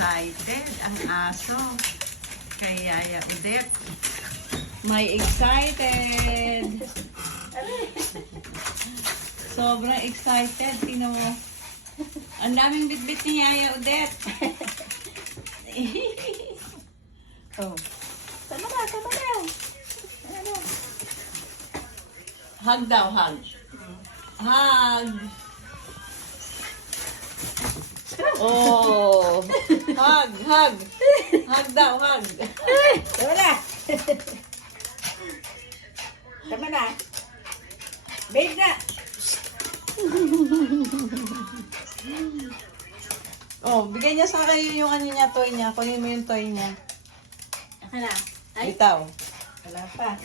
excited ang aso kay Yaya Odette. May excited. Sobrang excited. Tingnan mo. Ang daming bitbit ni Yaya Odette. Oh. Tama na, tama na. Ano? Hug daw, hug. Hug. Oh. Hug, hug. Hug daw, hug. Tama na. Tama na. Babe na. Oh, bigay niya sa akin yung ano niya, toy niya. Kunin mo yung toy niya. Ako na. Ay, Bitaw. wala pa.